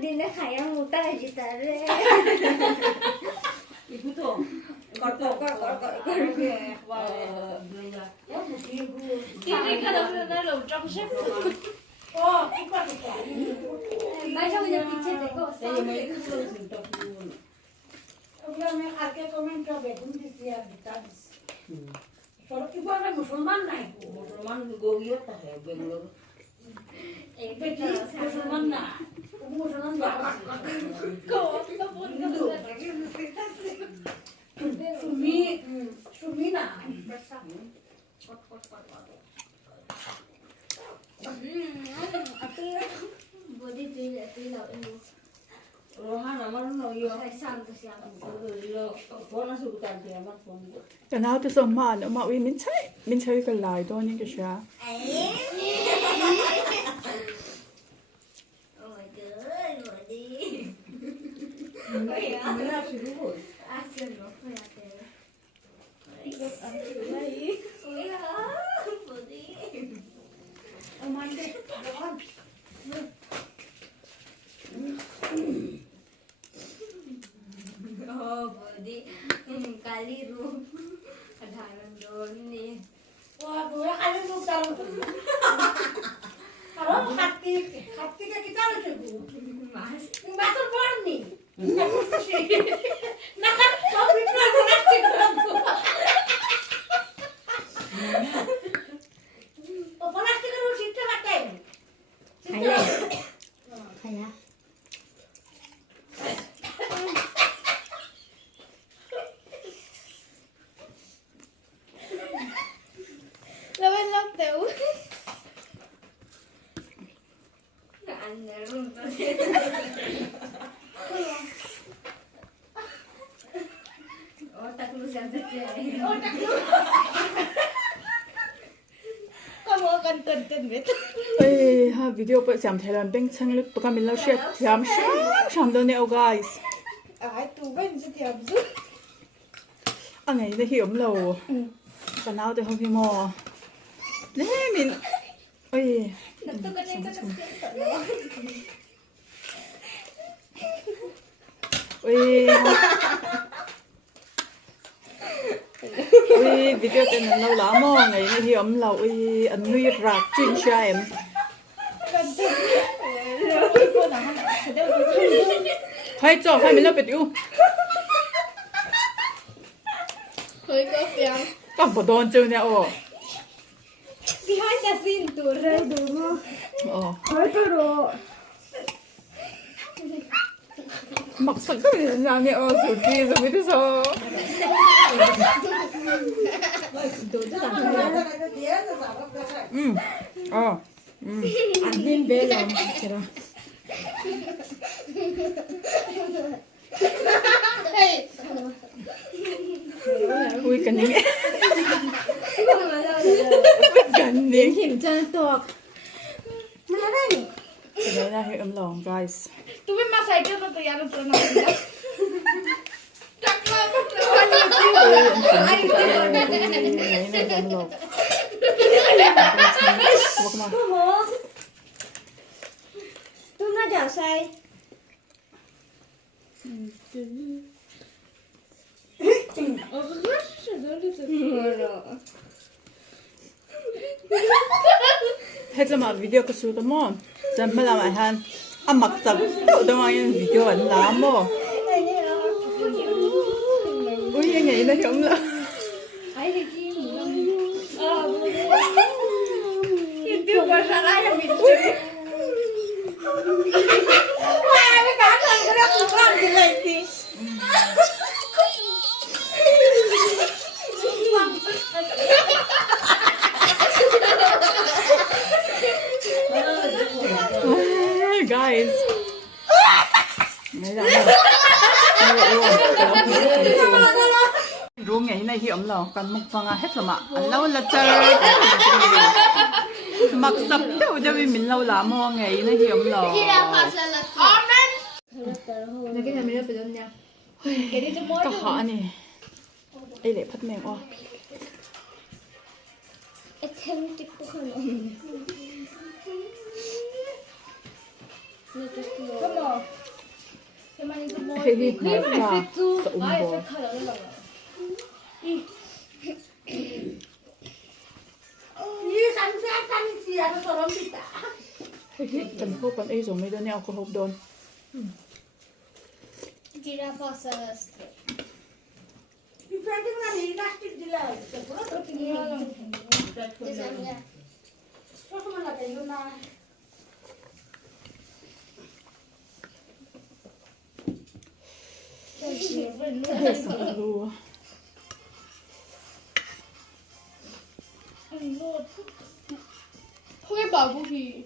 Dina kaya muta gitarre. Ibuto. Kor. Kiri kada na lo trong xếp. Mai trong nhà picture देखो. Saya mai terus untuk. मैं आके comment कर बेटूं दिया बितास पर इबा ना मुसलमान नहीं मुसलमान गोगियो ता है बेंगलोर बेटी मुसलमान ना मुसलमान बाबा Cô nó buồn Hindu Sumi na Body tu lau ini. Rohan amar no yo Saya sang tu siapa? lo phone surutan dia amar phone แต่น้าจะสมมาเนาะมาวิมินใช่กันหลายตัวนี่ก็ใช่ Oh my god, body. mana suruh Asyik loh, ya teh. Oh ya, body. amande Oh body, kali room. Kadang don ni. wah gue kali lu tahu kalau hati ka kita lu cukup Mas. masuk borni nah kan kau pikir aku nanti oh nanti kan lu situ katanya Kaya. Lawan lắm tiểu. Anh room tu. Oh tak lu sampai sini. oh tak lu Có mua cần tuần biết. เอ้ยฮะวิดีโอเปิดเสียงเทเลนเป้งเชิงลึกปกติเราเชียร์ยามช้ำตัวเนี่ย guys Ai tu bên sẽ thiệp giúp. อันไหนได้หิวเราแต่น้าแต่เขาพี่มอเนี่ยมินเอ้ย Nó tu cái này có được. เอ้ยวิดีโอเต็มเราล้ามองไงในหิวเราเอ้ยอันนี้รักจริงใช่ไหม Cần tuần. Rồi cô nào hắn sẽ đâu có tuần. ให้จบให้มินเราไปดู Hơi có phiền. ก็บ่โดนเจอเนี่ยโอ้ Behind the scene tu rồi đúng không? โอ้ Hơi có đồ. หมักสักก็มีสัญญาณเนี่ยโอ้สุดที่สุดที่สุด Đồ rất là hay.อืมอ๋ออืม Ăn nên bé làm cái đó. Hey. คุยกันอย่างเงี้ยกันนี่ Kiểm tra tuộc. Mà đây. เป็นไรนะให้ลอง guys Tu biết mà sai chưa nó tự nhiên nó nói. Chắc là không được. ไหนนะลองบอกมา Tu nak dah sai. ให้จะมาวิดีโอก็สู้กันมั้งจะไม่ละไม่ทันอ่ะมักจะเดี๋ยวต้องมาเห็นวิดีโออันล้ำมั้งอุ้ยยังไงนะยอมละ Tiêu quả ra ai là mình chơi. cái cá này cái đó cũng làm gì lại gì guys ไม่ได้รู้ไงในหิมเรากันมุกฟังอ่ะเฮ็ดละมาอันเราละเจอมักสับเดี๋ยวจะมีมินเราละมองไงในหิมเรา Nó cái này mình phải đơn nha. Cái đi cho mỗi. ก็ขออันนี้ไอเล็บพัดแมงอ๋อ 템 찍고 가는. Come Thế mà những cái bôi Hey, đi, thì nói ra, chú sợ ủng ai bò. sẽ khai đó là 이 상세한 지하로 사람이다. Cần hộp còn ấy rồi mấy đứa neo có hộp đồn. Gira passa resten. 이 팬팅은 이 플라스틱 질라. Det samlar. 조금만 나가 이거나. Hết sẵn rồi. Thôi bảo bố thì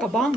Cả băng.